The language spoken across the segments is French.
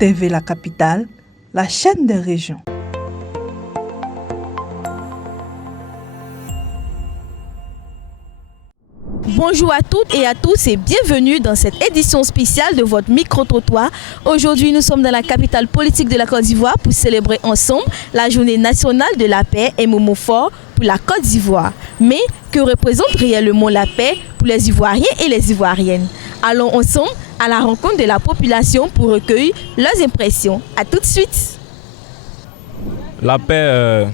TV La Capitale, la chaîne des régions. Bonjour à toutes et à tous et bienvenue dans cette édition spéciale de votre micro-trottoir. Aujourd'hui, nous sommes dans la capitale politique de la Côte d'Ivoire pour célébrer ensemble la journée nationale de la paix et moment fort pour la Côte d'Ivoire. Mais que représente réellement la paix pour les Ivoiriens et les Ivoiriennes? Allons ensemble à la rencontre de la population pour recueillir leurs impressions. A tout de suite. La paix,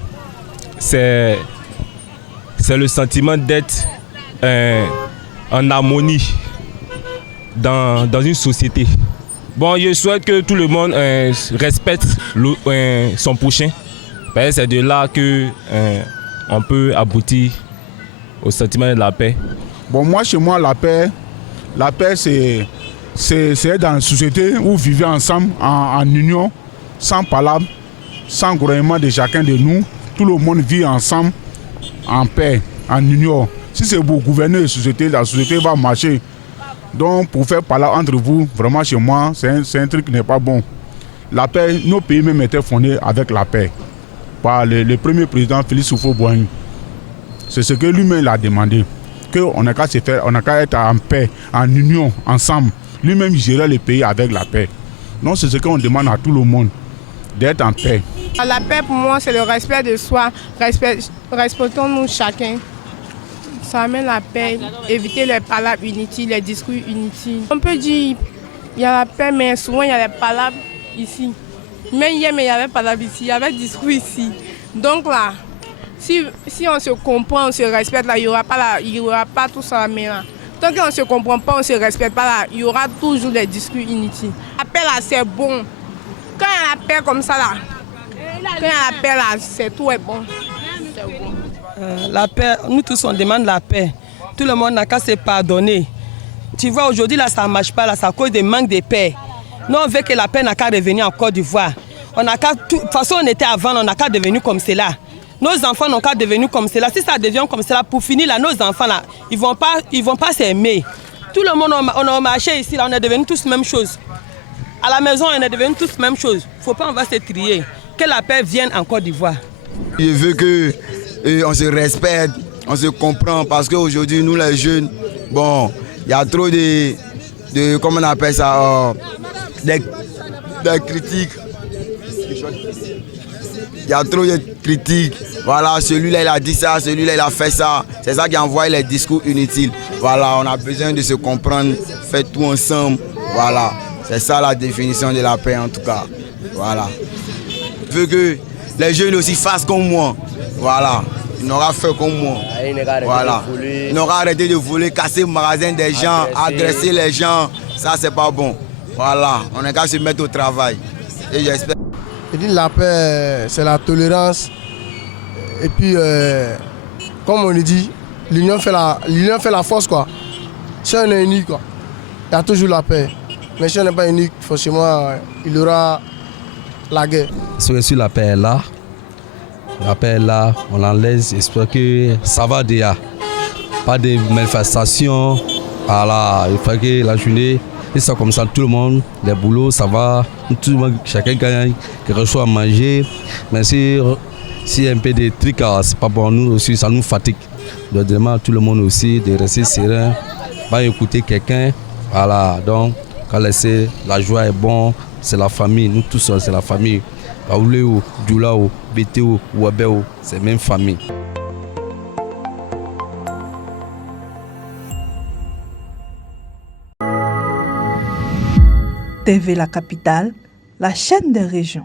c'est le sentiment d'être en harmonie dans une société. Bon, je souhaite que tout le monde respecte son prochain. Parce que c'est de là que on peut aboutir au sentiment de la paix. Bon, moi, chez moi, la paix c'est dans une société où vivez ensemble en union, sans palabre, sans gouvernement de chacun de nous. Tout le monde vit ensemble en paix, en union. Si c'est pour gouverner la société va marcher. Donc, pour faire parler entre vous, vraiment chez moi, c'est un truc qui n'est pas bon. La paix, nos pays même étaient fondés avec la paix. Par le premier président Félix Houphouët-Boigny. C'est ce que lui-même a demandé. Qu'on n'a qu'à se faire, on n'a qu'à être en paix, en union, ensemble. Lui-même gérer le pays avec la paix. Donc, c'est ce qu'on demande à tout le monde, d'être en paix. La paix pour moi, c'est le respect de soi. Respectons-nous chacun. Ça amène la paix, éviter les palabres inutiles, les discours inutiles. On peut dire il y a la paix, mais souvent il y a les palabres ici. Même hier, il y avait palabres ici, il y avait discours ici. Donc là, si on se comprend, on se respecte, là, il n'y aura pas tout ça. Mais là, tant qu'on ne se comprend pas, on ne se respecte pas, là, il y aura toujours des discours inutiles. La paix là, c'est bon. Quand il y a la paix comme ça, là, quand il y a la paix là, c'est tout est bon. C'est bon. La paix, nous tous on demande la paix. Tout le monde n'a qu'à se pardonner. Tu vois, aujourd'hui là, ça ne marche pas, là, c'est à cause du manque de paix. Nous on veut que la paix n'a qu'à revenir en Côte d'Ivoire. De toute façon, on était avant, on n'a qu'à devenir comme cela. Nos enfants n'ont qu'à devenir comme cela. Si ça devient comme cela, pour finir là, nos enfants là, ils vont pas s'aimer. Tout le monde, on a marché ici, là, on est devenus tous la même chose. À la maison, on est devenus tous la même chose. Il ne faut pas, on va se trier. Que la paix vienne en Côte d'Ivoire. Je veux que on se respecte, on se comprend, parce qu'aujourd'hui, nous les jeunes, bon, il y a trop de comment on appelle ça, des critiques. Il y a trop de critiques. Voilà, celui-là il a dit ça, celui-là il a fait ça. C'est ça qui envoie les discours inutiles. Voilà, on a besoin de se comprendre, faire tout ensemble. Voilà, c'est ça la définition de la paix en tout cas. Voilà. Je veux que les jeunes aussi fassent comme moi. Voilà, ils n'auront fait comme moi. Voilà. Ils n'auront arrêté de voler, casser le magasin des gens, agresser les gens. Ça, c'est pas bon. Voilà, on n'a qu'à se mettre au travail. Et j'espère. Je dis la paix, c'est la tolérance. Et puis, comme on le dit, l'union fait la force, quoi. Si on est unis, quoi, il y a toujours la paix. Mais si on n'est pas unique, forcément, il y aura la guerre. Si la paix est là, on en laisse, j'espère que ça va déjà. Pas de manifestations, voilà, il faut que la journée, et ça comme ça, tout le monde, les boulots, ça va, tout le monde, chacun gagne, quelque chose à manger. Mais si un peu de trucs, c'est pas pour nous aussi, ça nous fatigue. Donc demande à tout le monde aussi de rester serein, pas écouter quelqu'un, voilà, donc quand la joie est bonne, c'est la famille, nous tous c'est la famille. Aouleo, Djoulao, Bétéo, Ouabéo, c'est la même famille. TV La Capitale, la chaîne des régions.